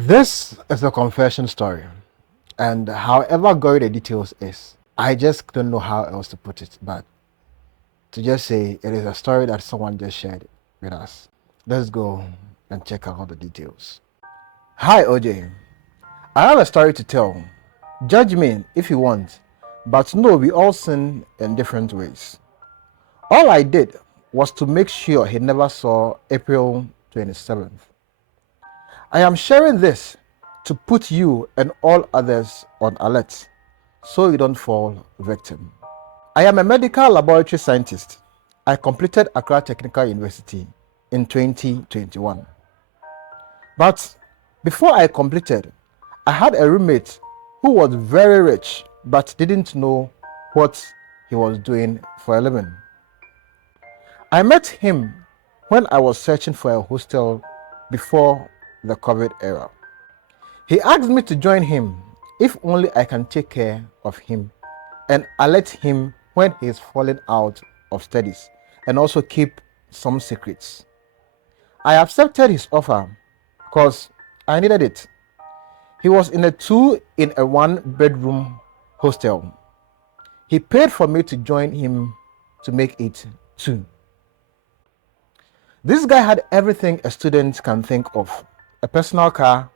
This is a confession story, and however gory the details is, I just don't know how else to put it, but to just say it is a story that someone just shared with us. Let's go and check out all the details. Hi OJ, I have a story to tell. Judge me if you want, but no, we all sin in different ways. All I did was to make sure he never saw April 27th. I am sharing this to put you and all others on alert so you don't fall victim. I am a medical laboratory scientist. I completed Accra Technical University in 2021. But before I completed, I had a roommate who was very rich but didn't know what he was doing for a living. I met him when I was searching for a hostel before the COVID era. He asked me to join him if only I can take care of him and alert him when he is falling out of studies and also keep some secrets. I accepted his offer because I needed it. He was in a 2-in-1 bedroom hostel. He paid for me to join him to make it 2. This guy had everything a student can think of: a personal car,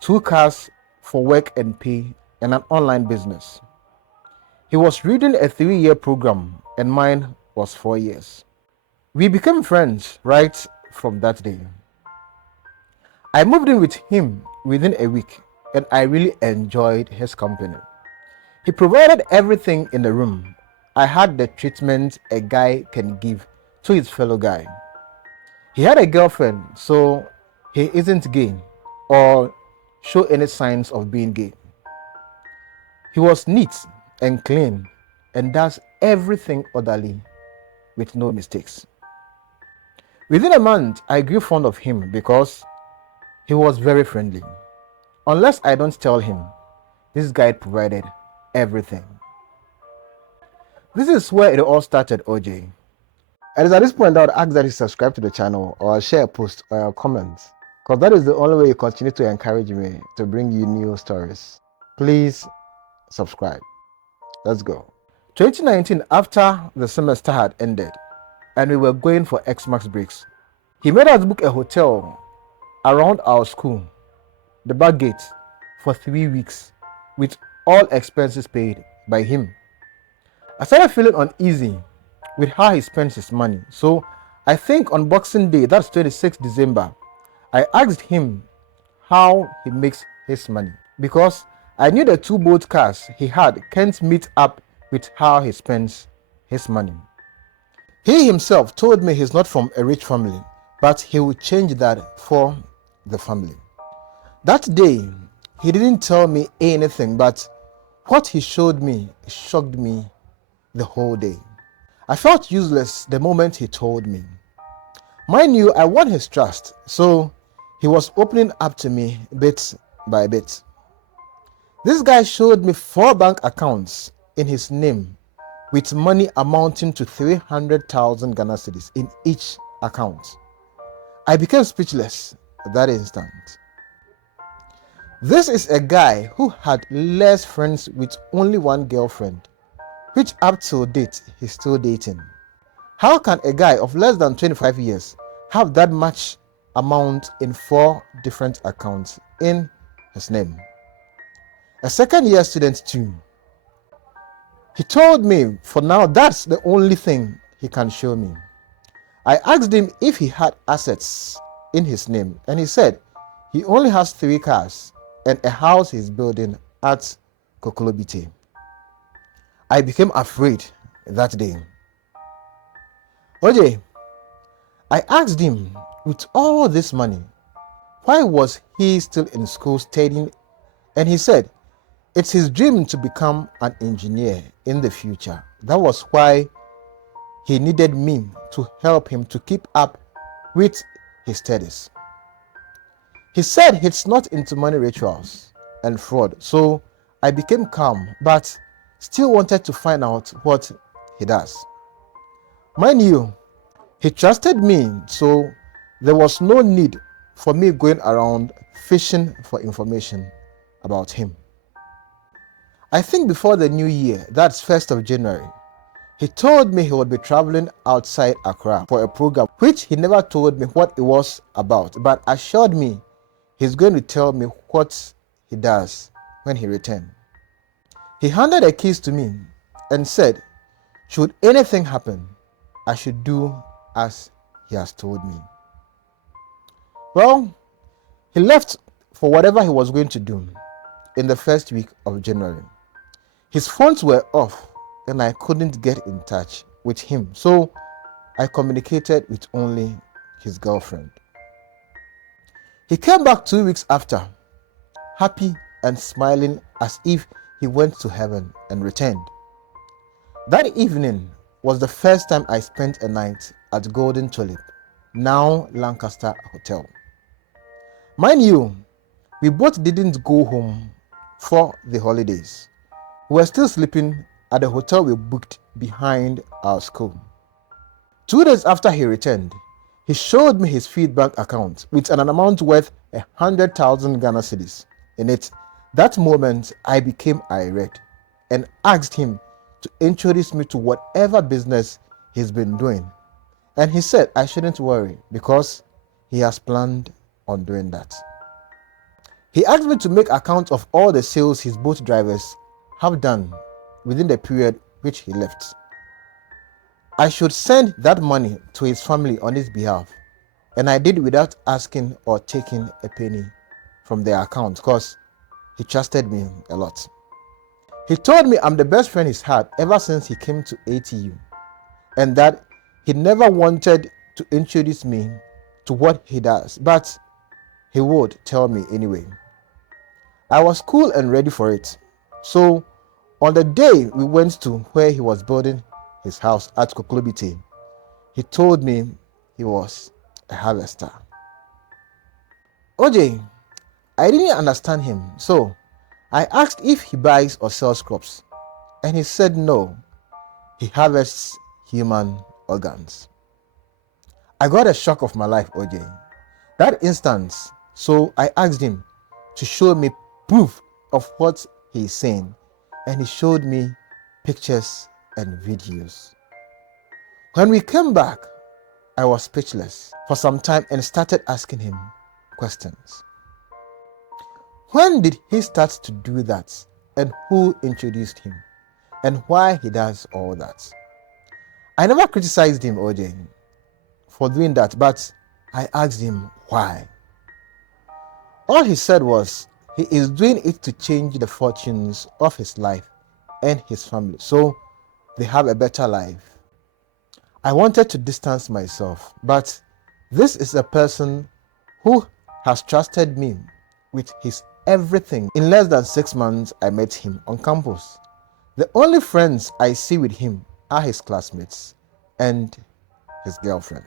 2 cars for work and pay, and an online business. He was reading a 3-year program and mine was 4 years. We became friends right from that day. I moved in with him within a week and I really enjoyed his company. He provided everything in the room. I had the treatment a guy can give to his fellow guy. He had a girlfriend, so he isn't gay or show any signs of being gay. He was neat and clean and does everything orderly with no mistakes. Within a month, I grew fond of him because he was very friendly. Unless I don't tell him, this guy provided everything. This is where it all started, OJ. It is at this point that I would ask that you subscribe to the channel or share a post or a comment, because that is the only way you continue to encourage me to bring you new stories. Please subscribe. Let's go. 2019, after the semester had ended and we were going for Xmas breaks, he made us book a hotel around our school, the back gate, for 3 weeks with all expenses paid by him. I started feeling uneasy with how he spends his money. So I think on Boxing Day, that's 26th December, I asked him how he makes his money, because I knew the 2 boat cars he had can't meet up with how he spends his money. He himself told me he's not from a rich family, but he will change that for the family. That day, he didn't tell me anything, but what he showed me shocked me the whole day. I felt useless the moment he told me. Mind you, I won his trust, so he was opening up to me bit by bit. This guy showed me 4 bank accounts in his name with money amounting to 300,000 Ghana cedis in each account. I became speechless that instant. This is a guy who had less friends with only 1 girlfriend, which up till date he's still dating. How can a guy of less than 25 years have that much amount in 4 different accounts in his name? A 2nd-year student too. He told me for now that's the only thing he can show me. I asked him if he had assets in his name and he said he only has 3 cars and a house he's building at Kokolobite. I became afraid that day. OJ, I asked him, with all this money, why was he still in school studying? And he said, it's his dream to become an engineer in the future. That was why he needed me to help him to keep up with his studies. He said he's not into money rituals and fraud, so I became calm, but still wanted to find out what he does. Mind you, he trusted me, so there was no need for me going around fishing for information about him. I think before the new year, that's 1st of January, he told me he would be traveling outside Accra for a program, which he never told me what it was about, but assured me he's going to tell me what he does when he returns. He handed the keys to me and said, should anything happen, I should do as he has told me. Well, he left for whatever he was going to do in the first week of January. His phones were off and I couldn't get in touch with him, so I communicated with only his girlfriend. He came back 2 weeks after, happy and smiling as if he went to heaven and returned. That evening was the first time I spent a night at Golden Tulip, now Lancaster Hotel. Mind you, we both didn't go home for the holidays. We were still sleeping at the hotel we booked behind our school. 2 days after he returned, he showed me his feedback account with an amount worth 100,000 Ghana cedis in it. That moment, I became irate and asked him to introduce me to whatever business he's been doing. And he said I shouldn't worry because he has planned on doing that. He asked me to make account of all the sales his boat drivers have done within the period which he left. I should send that money to his family on his behalf, and I did without asking or taking a penny from their account because he trusted me a lot. He told me I'm the best friend he's had ever since he came to ATU, and that he never wanted to introduce me to what he does, but he would tell me anyway. I was cool and ready for it. So on the day we went to where he was building his house at Koklobite, he told me he was a harvester. OJ, I didn't understand him, so I asked if he buys or sells crops, and he said no, he harvests human organs. I got a shock of my life, OJ. That instance, so I asked him to show me proof of what he is saying, and he showed me pictures and videos. When we came back, I was speechless for some time and started asking him questions. When did he start to do that, and who introduced him, and why he does all that? I never criticized him, OJ, for doing that, but I asked him why. All he said was he is doing it to change the fortunes of his life and his family so they have a better life. I wanted to distance myself, but this is a person who has trusted me with his everything. In less than 6 months, I met him on campus. The only friends I see with him are his classmates and his girlfriend.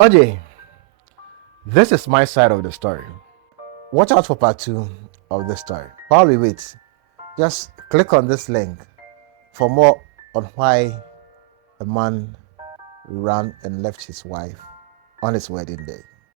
OJ, this is my side of the story. Watch out for part 2 of the story. While we wait, just click on this link for more on why a man ran and left his wife on his wedding day.